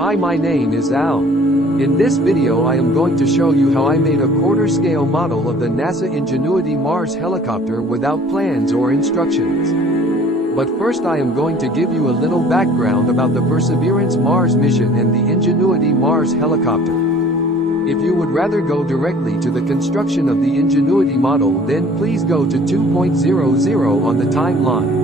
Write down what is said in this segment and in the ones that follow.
Hi, my name is Al. In this video I am going to show you how I made a quarter-scale model of the NASA Ingenuity Mars Helicopter without plans or instructions. But first I am going to give you a little background about the Perseverance Mars mission and the Ingenuity Mars Helicopter. If you would rather go directly to the construction of the Ingenuity model, then please go to 2.00 on the timeline.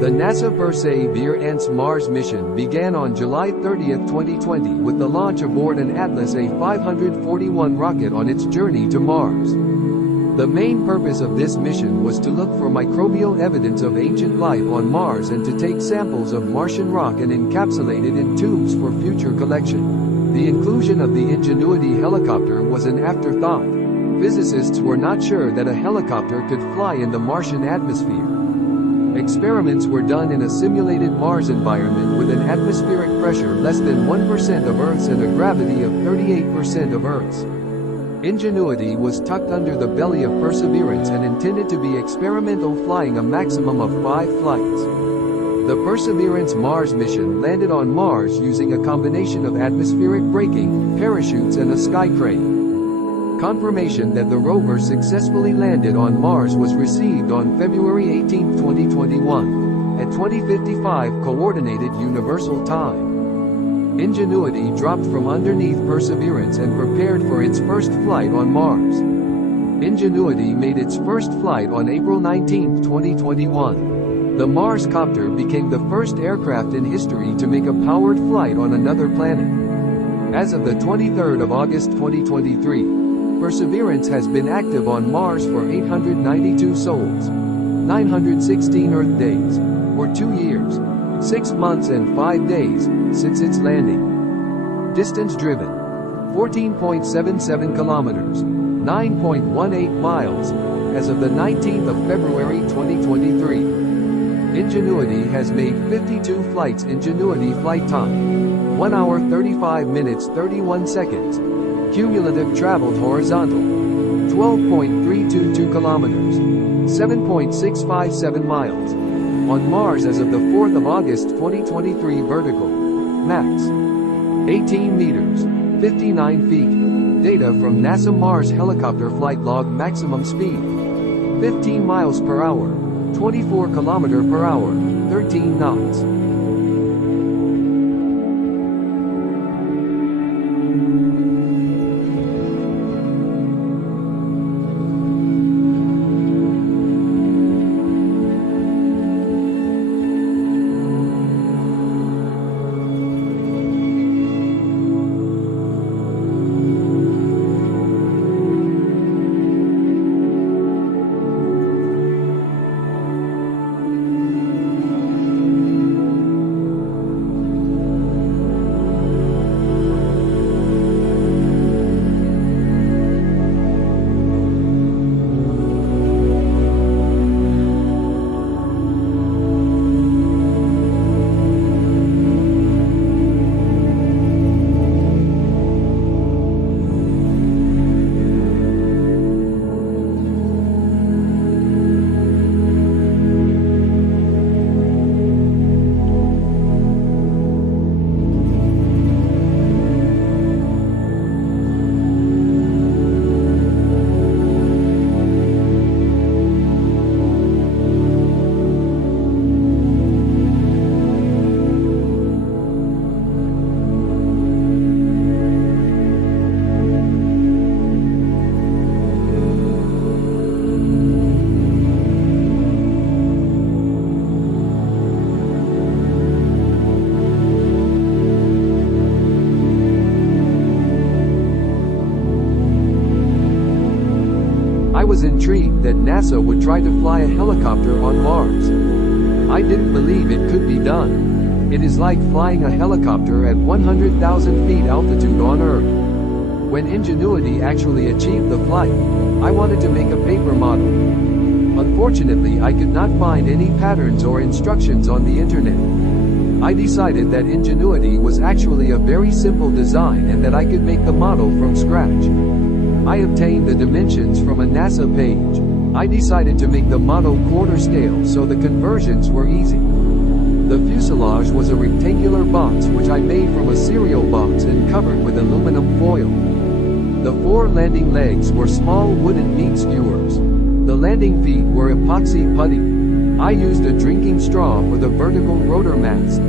The NASA Perseverance Mars mission began on July 30, 2020 with the launch aboard an Atlas A541 rocket on its journey to Mars. The main purpose of this mission was to look for microbial evidence of ancient life on Mars and to take samples of Martian rock and encapsulate it in tubes for future collection. The inclusion of the Ingenuity helicopter was an afterthought. Physicists were not sure that a helicopter could fly in the Martian atmosphere. Experiments were done in a simulated Mars environment with an atmospheric pressure less than 1% of Earth's and a gravity of 38% of Earth's. Ingenuity was tucked under the belly of Perseverance and intended to be experimental, flying a maximum of 5 flights. The Perseverance Mars mission landed on Mars using a combination of atmospheric braking, parachutes and a sky crane. Confirmation that the rover successfully landed on Mars was received on February 18, 2021, at 20:55 Coordinated Universal Time. Ingenuity dropped from underneath Perseverance and prepared for its first flight on Mars. Ingenuity made its first flight on April 19, 2021. The Mars copter became the first aircraft in history to make a powered flight on another planet. As of the 23rd of August 2023, Perseverance has been active on Mars for 892 sols, 916 Earth days, or 2 years, 6 months and 5 days, since its landing. Distance driven: 14.77 kilometers, 9.18 miles, as of the 19th of February 2023. Ingenuity has made 52 flights. Ingenuity flight time: 1 hour 35 minutes 31 seconds. Cumulative traveled horizontal: 12.322 kilometers, 7.657 miles. On Mars as of the 4th of August 2023. Vertical: max 18 meters, 59 feet. Data from NASA Mars Helicopter flight log: maximum speed 15 miles per hour, 24 kilometers per hour, 13 knots. I was intrigued that NASA would try to fly a helicopter on Mars. I didn't believe it could be done. It is like flying a helicopter at 100,000 feet altitude on Earth. When Ingenuity actually achieved the flight, I wanted to make a paper model. Unfortunately, I could not find any patterns or instructions on the internet. I decided that Ingenuity was actually a very simple design and that I could make the model from scratch. I obtained the dimensions from a NASA page. I decided to make the model quarter scale so the conversions were easy. The fuselage fuselage was a rectangular box which I made from a cereal box and covered with aluminum foil. The 4 landing legs were small wooden meat skewers. The landing feet were epoxy putty. I used a drinking straw for the vertical rotor mast.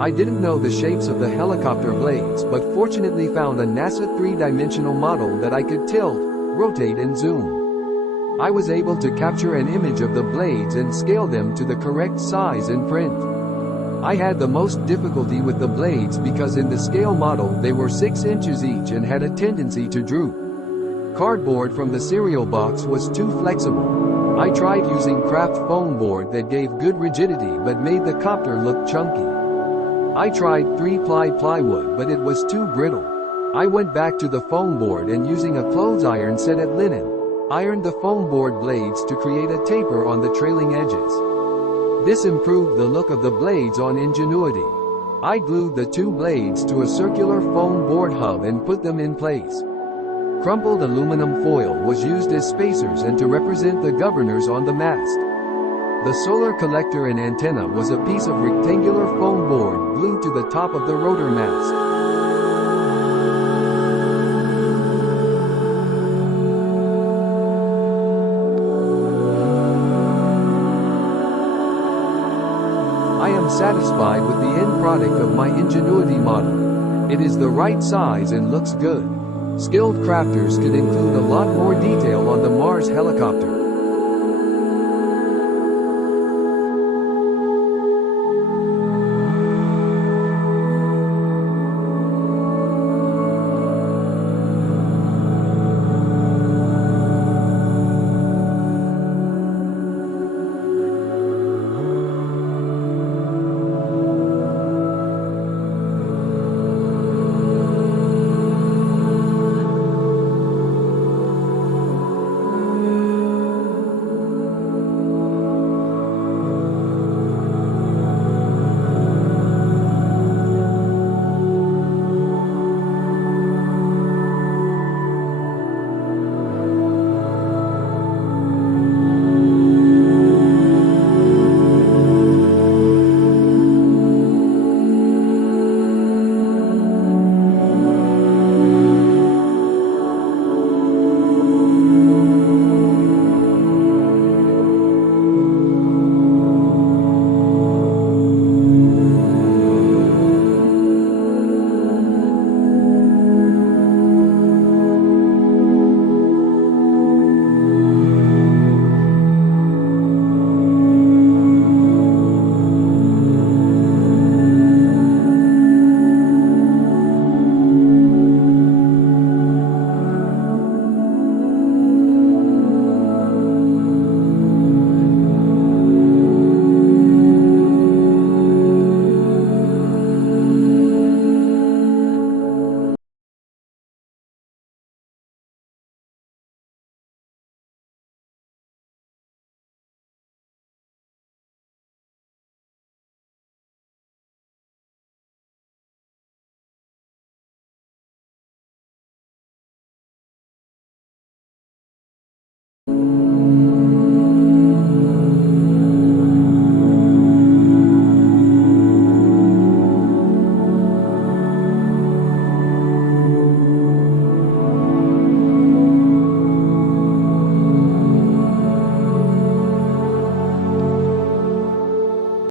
I didn't know the shapes of the helicopter blades, but fortunately found a NASA 3-dimensional model that I could tilt, rotate and zoom. I was able to capture an image of the blades and scale them to the correct size and print. I had the most difficulty with the blades because in the scale model they were 6 inches each and had a tendency to droop. Cardboard from the cereal box was too flexible. I tried using craft foam board that gave good rigidity but made the copter look chunky. I tried 3-ply plywood but it was too brittle. I went back to the foam board and using a clothes iron set at linen, ironed the foam board blades to create a taper on the trailing edges. This improved the look of the blades on Ingenuity. I glued the 2 blades to a circular foam board hub and put them in place. Crumpled aluminum foil was used as spacers and to represent the governors on the mast. The solar collector and antenna was a piece of rectangular foam board glued to the top of the rotor mast. I am satisfied with the end product of my Ingenuity model. It is the right size and looks good. Skilled crafters could include a lot more detail on the Mars helicopter.